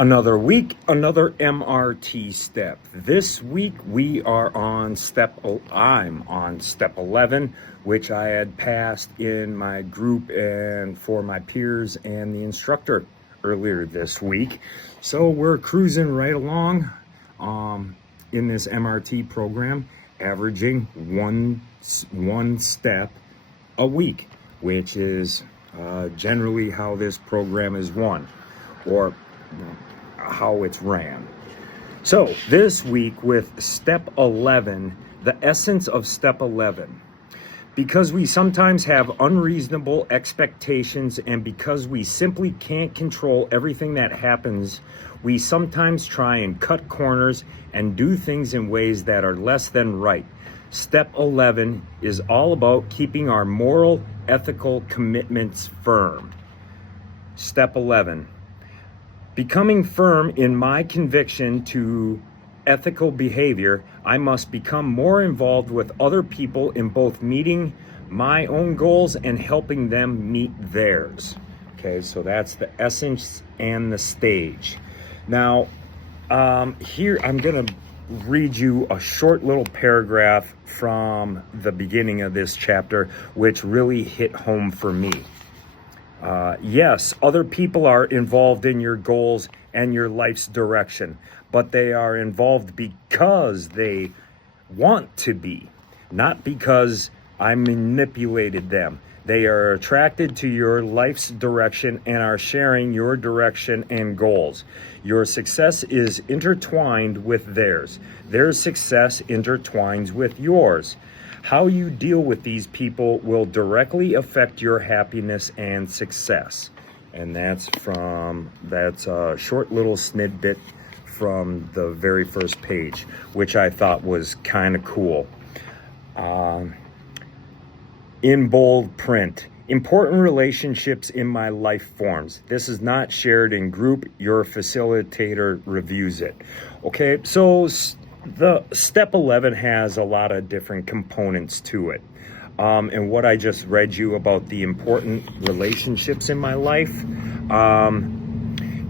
Another week, another MRT step. This week I'm on step 11, which I had passed in my group and for my peers and the instructor earlier this week. So we're cruising right along in this MRT program, averaging one step a week, which is generally how this program is run, or how it's ran. So this week with step 11, the essence of step 11, because we sometimes have unreasonable expectations and because we simply can't control everything that happens, we sometimes try and cut corners and do things in ways that are less than right. Step 11 is all about keeping our moral, ethical commitments firm. Step 11. Becoming firm in my conviction to ethical behavior, I must become more involved with other people in both meeting my own goals and helping them meet theirs. Okay, so that's the essence and the stage. Now, here I'm going to read you a short little paragraph from the beginning of this chapter, which really hit home for me. Yes, other people are involved in your goals and your life's direction, but they are involved because they want to be, not because I manipulated them. They are attracted to your life's direction and are sharing your direction and goals. Your success is intertwined with theirs. Their success intertwines with yours. How you deal with these people will directly affect your happiness and success. And that's a short little snippet from the very first page, which I thought was kind of cool. In bold print, important relationships in my life forms. This is not shared in group. Your facilitator reviews it. Okay, so the step 11 has a lot of different components to it. And what I just read you about the important relationships in my life,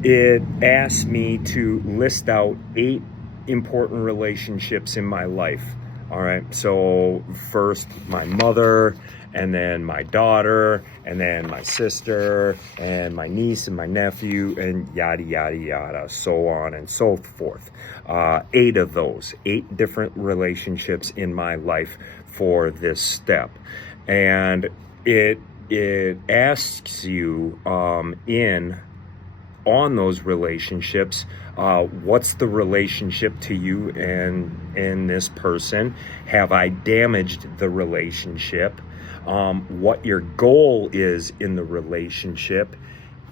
it asked me to list out 8 important relationships in my life. All right, so first my mother, and then my daughter, and then my sister, and my niece, and my nephew, and yada, yada, yada, so on and so forth. 8 of those, 8 different relationships in my life for this step. And it asks you on those relationships, what's the relationship to you and this person? Have I damaged the relationship? What your goal is in the relationship,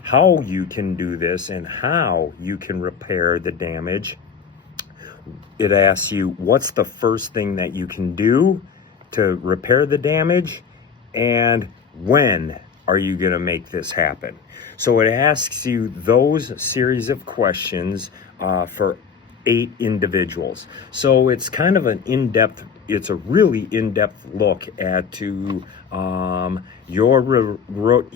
how you can do this, and how you can repair the damage. It asks you, what's the first thing that you can do to repair the damage, and when are you going to make this happen? So it asks you those series of questions for 8 individuals. So it's kind of an in-depth, it's a really in-depth look at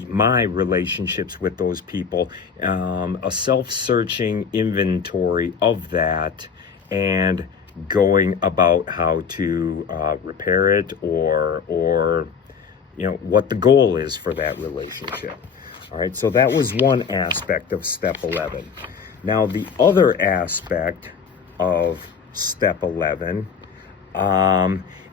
my relationships with those people, a self-searching inventory of that, and going about how to repair it, or what the goal is for that relationship. All right, so that was one aspect of step 11. Now, the other aspect of step 11,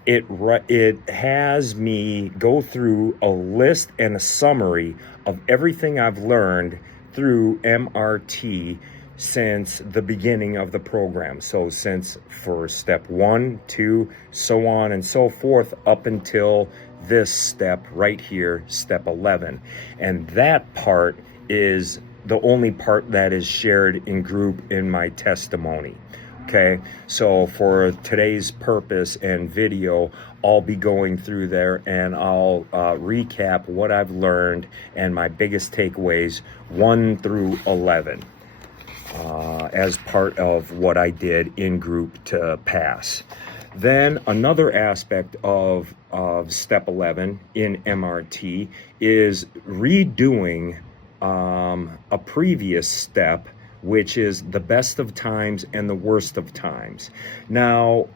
it has me go through a list and a summary of everything I've learned through MRT since the beginning of the program. So since for step 1, 2, so on and so forth, up until this step right here, step 11. And that part is the only part that is shared in group in my testimony. Okay, so for today's purpose and video, I'll be going through there and I'll recap what I've learned and my biggest takeaways 1 through 11 as part of what I did in group to pass. Then another aspect of step 11 in MRT is redoing a previous step which is the best of times and the worst of times. Now,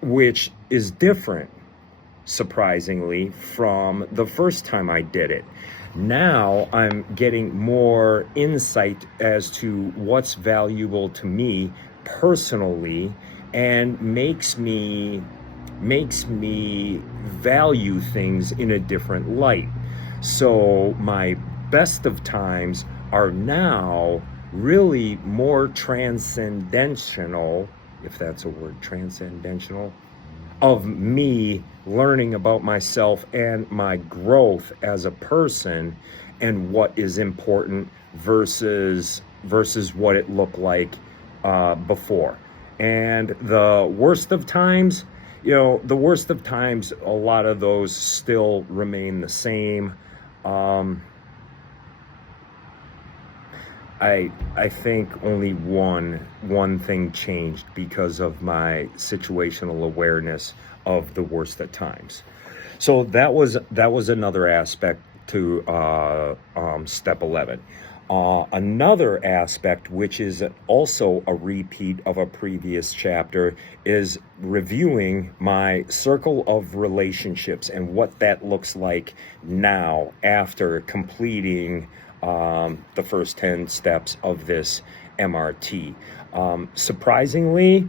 which is different, surprisingly, from the first time I did it. Now I'm getting more insight as to what's valuable to me personally, and makes me value things in a different light. So my best of times are now really more transcendental, if that's a word, transcendental, of me learning about myself and my growth as a person, and what is important versus what it looked like before. And the worst of times, a lot of those still remain the same. I think only one thing changed because of my situational awareness of the worst at times. So that was another aspect to step 11. Another aspect, which is also a repeat of a previous chapter, is reviewing my circle of relationships and what that looks like now after completing the first 10 steps of this MRT. Surprisingly,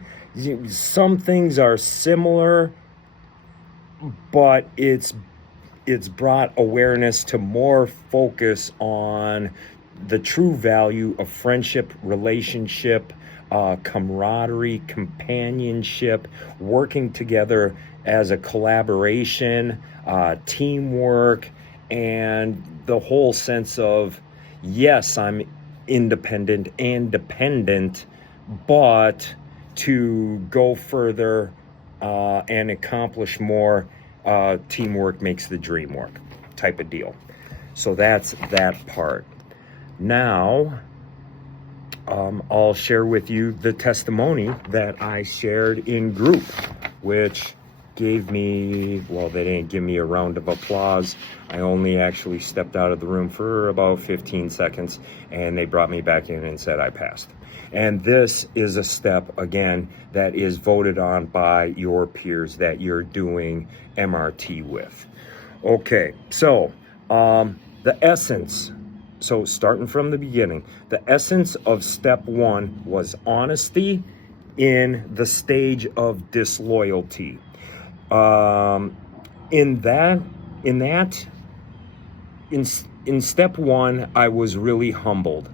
some things are similar, but it's brought awareness to more focus on the true value of friendship, relationship, camaraderie, companionship, working together as a collaboration, teamwork, and the whole sense of, yes, I'm independent and dependent, but to go further and accomplish more, teamwork makes the dream work type of deal. So that's that part. Now, I'll share with you the testimony that I shared in group, which gave me, well, they didn't give me a round of applause. I only actually stepped out of the room for about 15 seconds, and they brought me back in and said I passed. And this is a step, again, that is voted on by your peers that you're doing MRT with. Okay, so the essence. So starting from the beginning, the essence of step 1 was honesty in the stage of disloyalty. In step 1, I was really humbled,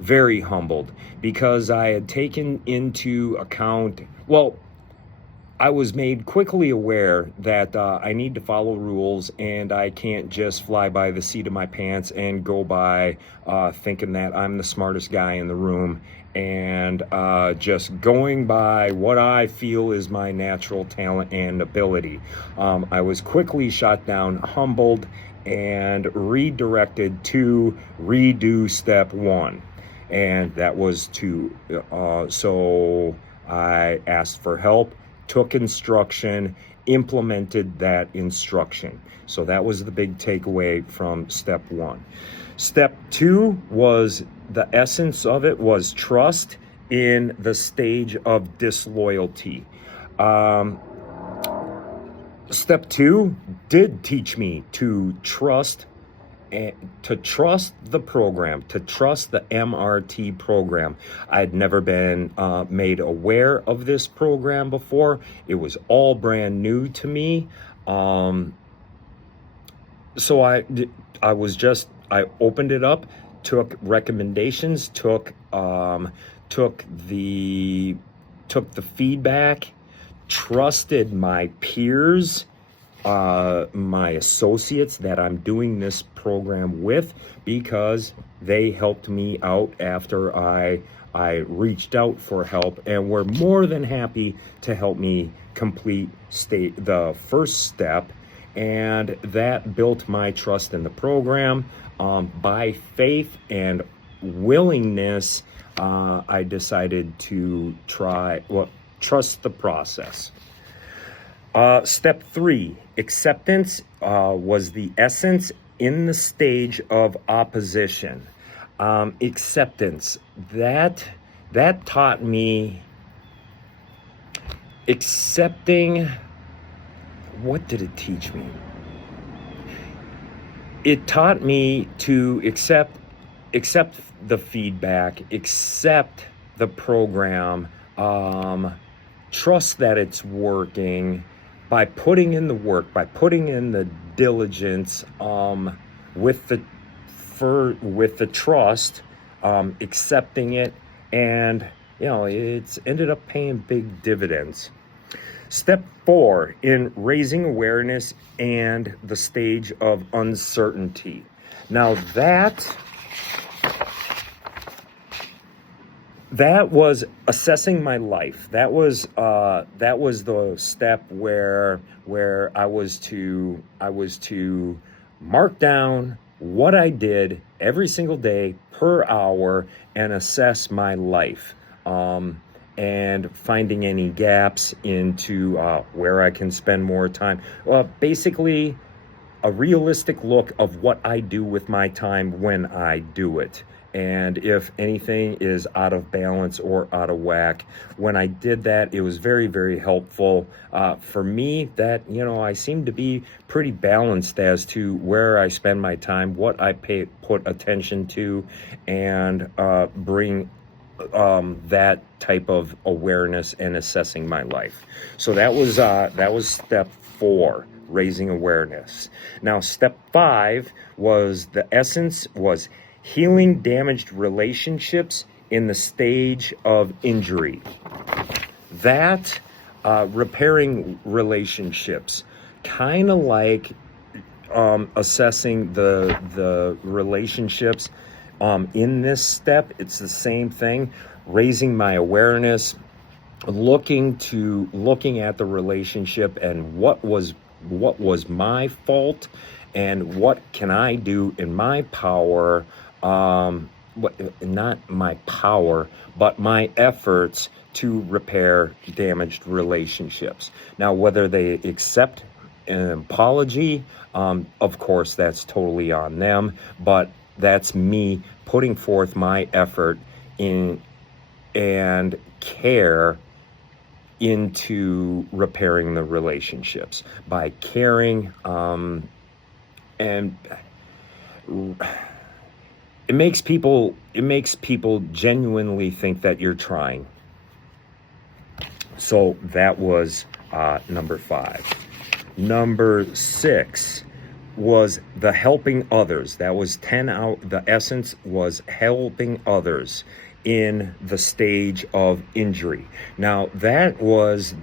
very humbled, because I had taken into account, well, I was made quickly aware that I need to follow rules, and I can't just fly by the seat of my pants and go by thinking that I'm the smartest guy in the room, and just going by what I feel is my natural talent and ability. I was quickly shot down, humbled, and redirected to redo step 1. And that was so I asked for help, took instruction, implemented that instruction. So that was the big takeaway from step 1. Step 2 was, the essence of it was trust in the stage of disloyalty. Step 2 did teach me to trust the program, to trust the MRT program. I'd never been made aware of this program before. It was all brand new to me. So I opened it up, took recommendations, took the feedback, trusted my peers, my associates that I'm doing this program with, because they helped me out after I reached out for help, and were more than happy to help me complete the first step. And that built my trust in the program. By faith and willingness, I decided to trust the process. Step 3, acceptance, was the essence in the stage of opposition. Acceptance. That taught me accepting. What did it teach me? It taught me to accept the feedback, accept the program, trust that it's working by putting in the work, by putting in the diligence, with the trust, accepting it, and it's ended up paying big dividends. Step 4 in raising awareness and the stage of uncertainty. Now that was assessing my life. That was the step where I was to mark down what I did every single day per hour and assess my life, and finding any gaps into where I can spend more time. Basically, a realistic look of what I do with my time when I do it. And if anything is out of balance or out of whack. When I did that, it was very, very helpful. For me, that, I seem to be pretty balanced as to where I spend my time, what I put attention to, and bring that type of awareness and assessing my life. So that was step 4, raising awareness. Now, step 5 was healing damaged relationships in the stage of injury. That repairing relationships, kind of like assessing the relationships. In this step, it's the same thing, raising my awareness, looking at the relationship and what was my fault and what can I do in my power, not my power, but my efforts to repair damaged relationships. Now, whether they accept an apology, of course, that's totally on them, but that's me putting forth my effort in and care into repairing the relationships by caring, and it makes people genuinely think that you're trying. So that was number 5. Number 6 was the helping others. That was 10 out. The essence was helping others in the stage of injury. Now that was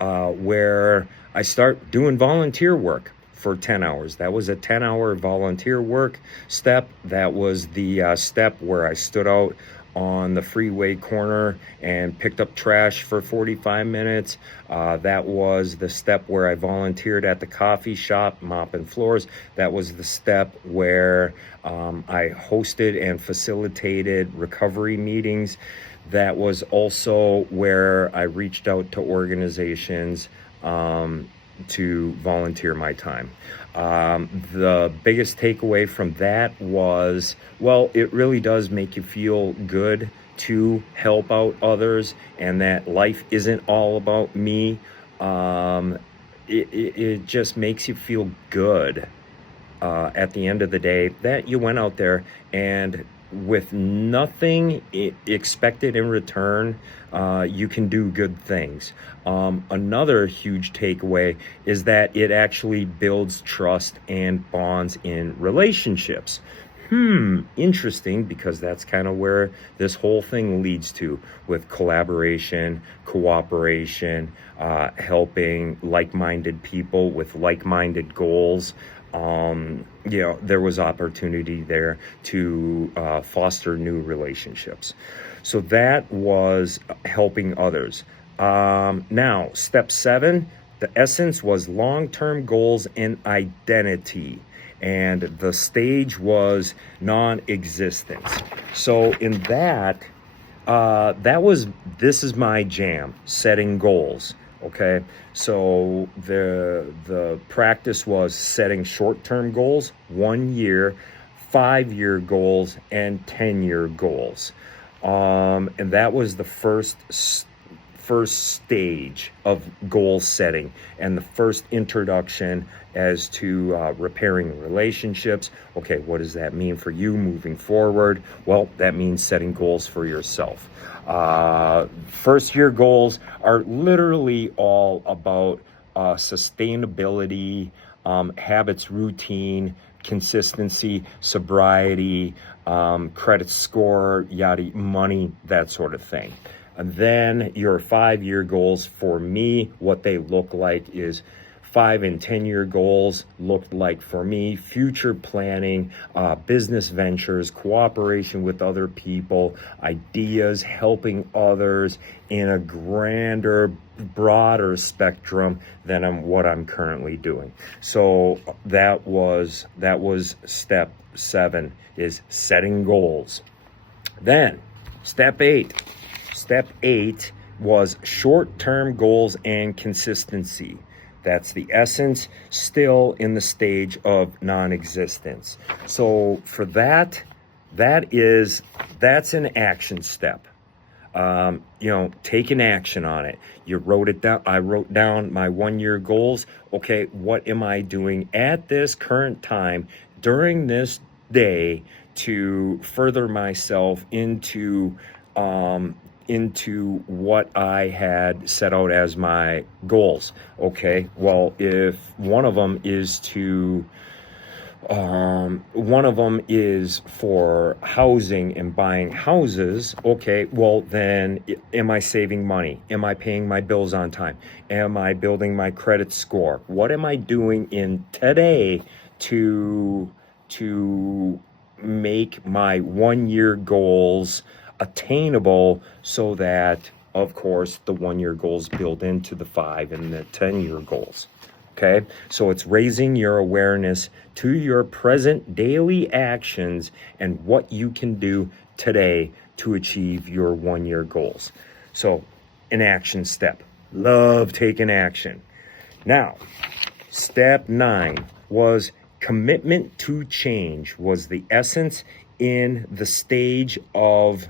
where I start doing volunteer work for 10 hours. That was a 10-hour volunteer work step. That was the step where I stood out on the freeway corner and picked up trash for 45 minutes. That was the step where I volunteered at the coffee shop, mopping floors. That was the step where I hosted and facilitated recovery meetings. That was also where I reached out to organizations to volunteer my time. The biggest takeaway from that was, it really does make you feel good to help out others, and that life isn't all about me. It just makes you feel good at the end of the day that you went out there and with nothing expected in return, you can do good things. Another huge takeaway is that it actually builds trust and bonds in relationships. Interesting, because that's kind of where this whole thing leads to, with collaboration, cooperation, helping like-minded people with like-minded goals. There was opportunity there to foster new relationships. So that was helping others. Now, step 7, the essence was long-term goals and identity. And the stage was non-existence. So in that, this is my jam, setting goals. Okay, so the practice was setting short-term goals, 1 year, 5-year goals and 10-year goals. And that was the first stage of goal setting and the first introduction as to repairing relationships. Okay, what does that mean for you moving forward? Well, that means setting goals for yourself. First year goals are literally all about sustainability, habits, routine, consistency, sobriety, credit score, money, that sort of thing. And then your 5-year goals, for me, what they look like is 5 and 10-year goals looked like for me future planning, business ventures, cooperation with other people, ideas, helping others in a grander, broader spectrum than what I'm currently doing. So that was step 7, is setting goals. Then step 8 was short-term goals and consistency. That's the essence, still in the stage of non-existence. So for that's an action step. Taking action on it. You wrote it down. I wrote down my 1-year goals. Okay, what am I doing at this current time during this day to further myself into what I had set out as my goals? Okay, well, if one of them is for housing and buying houses, okay, well then, am I saving money? Am I paying my bills on time? Am I building my credit score? What am I doing in today to make my 1-year goals attainable, so that, of course, the 1-year goals build into the 5 and the 10-year goals. Okay, so it's raising your awareness to your present daily actions and what you can do today to achieve your 1-year goals. So an action step. Love taking action. Now, step 9 was commitment to change, was the essence in the stage of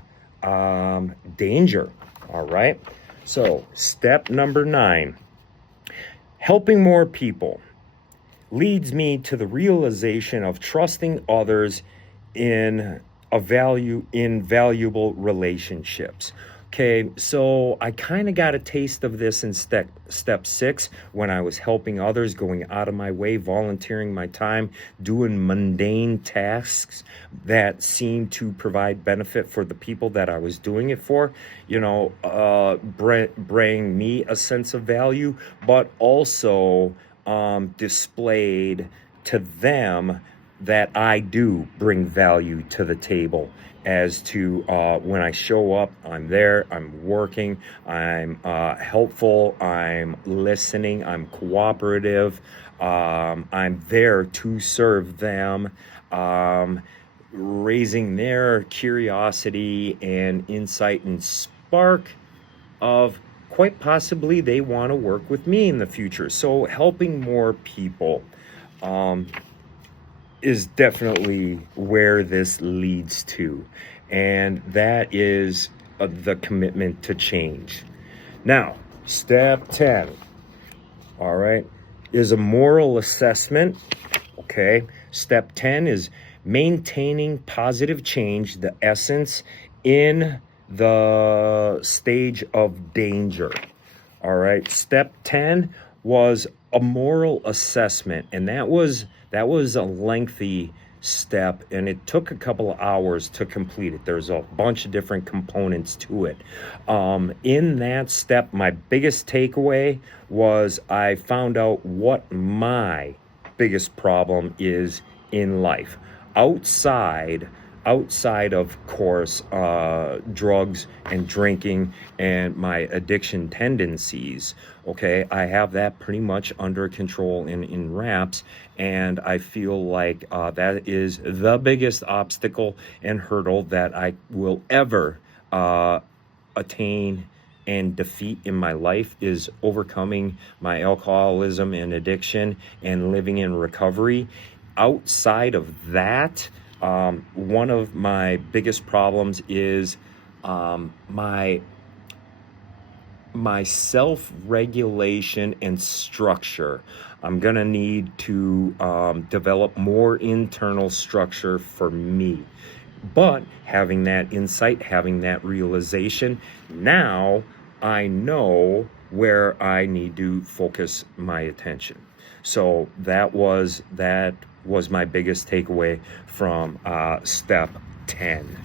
danger. All right. So step number 9, helping more people, leads me to the realization of trusting others in valuable relationships. Okay, so I kind of got a taste of this in step 6 when I was helping others, going out of my way, volunteering my time, doing mundane tasks that seemed to provide benefit for the people that I was doing it for, bring me a sense of value, but also displayed to them that I do bring value to the table. As to when I show up, I'm there, I'm working, I'm helpful, I'm listening, I'm cooperative, I'm there to serve them, raising their curiosity and insight and spark of quite possibly they want to work with me in the future. So helping more people is definitely where this leads to, and that is the commitment to change. Now, step 10, all right, is a moral assessment. Okay, step 10 is maintaining positive change, the essence in the stage of danger. All right, step 10 was a moral assessment, and that was a lengthy step, and it took a couple of hours to complete it. There's a bunch of different components to it. In that step, my biggest takeaway was I found out what my biggest problem is in life. Outside of course, drugs and drinking and my addiction tendencies, okay, I have that pretty much under control in wraps, and I feel like that is the biggest obstacle and hurdle that I will ever attain and defeat in my life, is overcoming my alcoholism and addiction and living in recovery. Outside of that, One of my biggest problems is my self-regulation and structure. I'm gonna need to develop more internal structure for me. But having that insight, having that realization, now I know where I need to focus my attention. So that was my biggest takeaway from step 10.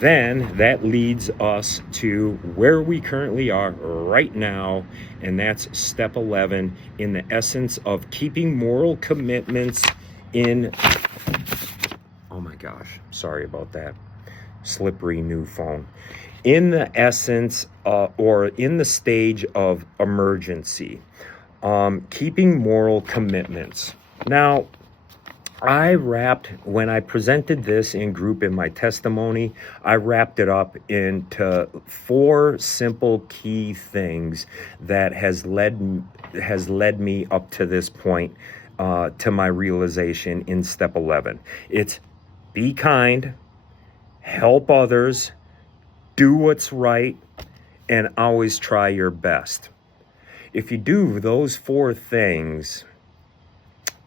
Then that leads us to where we currently are right now, and that's step 11, in the essence of keeping moral commitments in, oh my gosh, sorry about that, slippery new phone. In the essence, or in the stage of emergency, keeping moral commitments. Now, when I presented this in group in my testimony, I wrapped it up into 4 simple key things that has led me up to this point, to my realization in step 11. It's be kind, help others, do what's right, and always try your best. If you do those 4 things,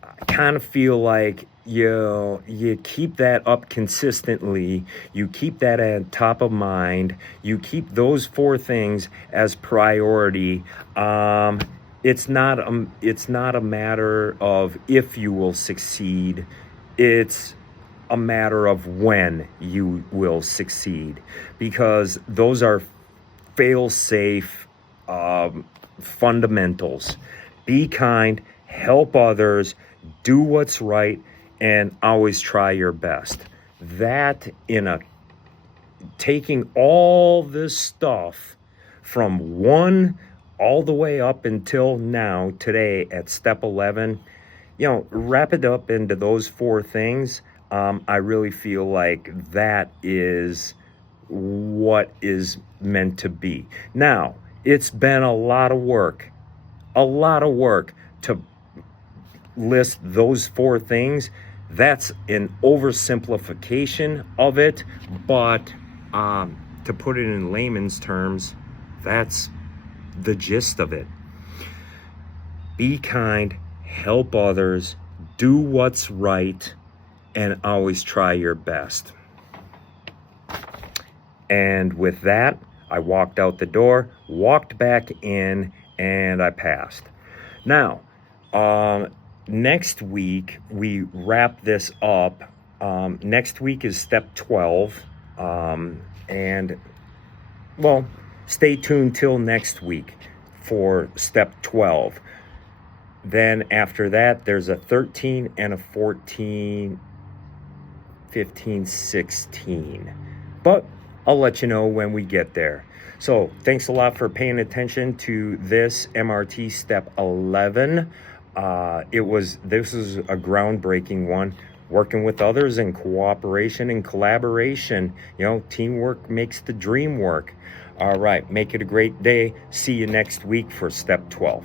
I kind of feel like you keep that up consistently, you keep that at top of mind, you keep those 4 things as priority. It's not a matter of if you will succeed, it's a matter of when you will succeed, because those are fail-safe fundamentals. Be kind, help others, do what's right, and always try your best. That, taking all this stuff from 1 all the way up until now, today at step 11, wrap it up into those 4 things. I really feel like that is what is meant to be. Now, it's been a lot of work to list those 4 things. That's an oversimplification of it, but to put it in layman's terms, that's the gist of it. Be kind, help others, do what's right, and always try your best. And with that, I walked out the door, walked back in, and I passed. Now, next week, we wrap this up. Next week is step 12. And, well, stay tuned till next week for step 12. Then after that, there's a 13 and a 14, 15, 16. But I'll let you know when we get there. So thanks a lot for paying attention to this MRT step 11. This is a groundbreaking one, working with others in cooperation and collaboration. Teamwork makes the dream work. All right, make it a great day. See you next week for step 12.